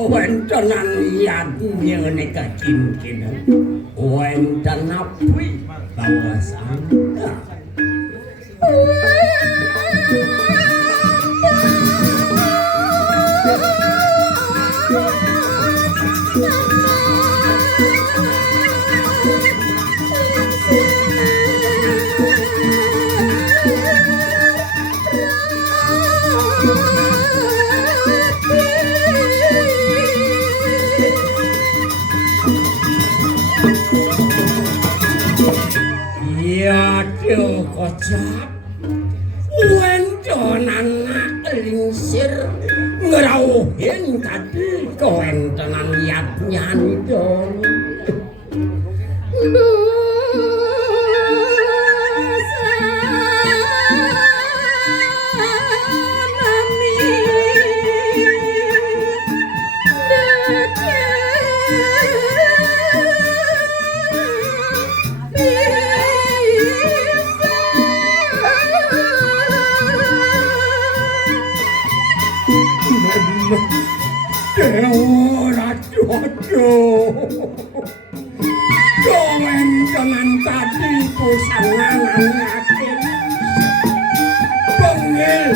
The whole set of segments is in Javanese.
kawentenan yadnya kecimkinan wenten api kawasan Aduh kocak wentenan lingsir ngerawuhin tadi kewentenan yadnya dong Aduh, kewentenan tadi pusangan yakin bengil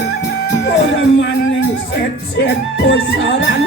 orang maning set-set pusaran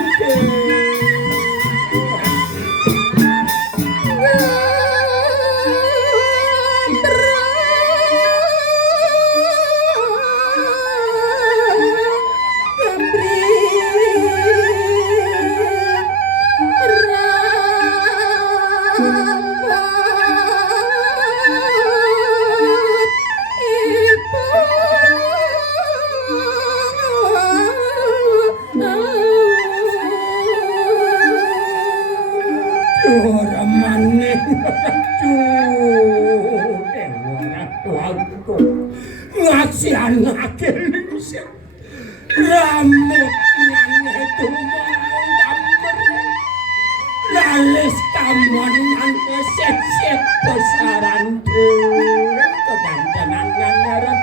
ngasih lingsir rambutnya itu menggambar lalis kamonan set-set besaran kegantengan ngarep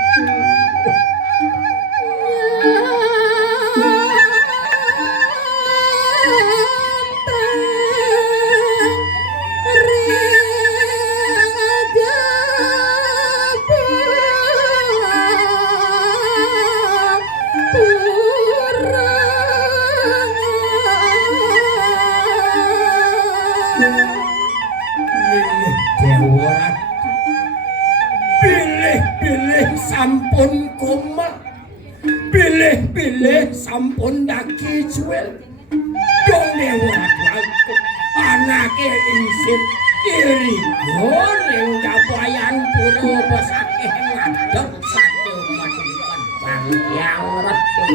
sampun koma pilih-pilih sampun daki jual dong lewat laku anake lingsir iri goreng kabayan pura pesake ngadep satu madukan bang yang retu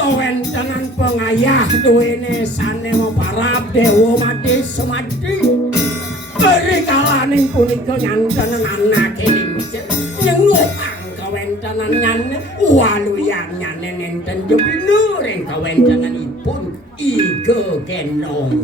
kewentenan pengayah duwene sanema para dewa mati semadi beri kalaning punika nyanten anake lingsir nyengukang kewentenan nyane waluyan nyane nenten jebinur ing kewentenanipun iga kenong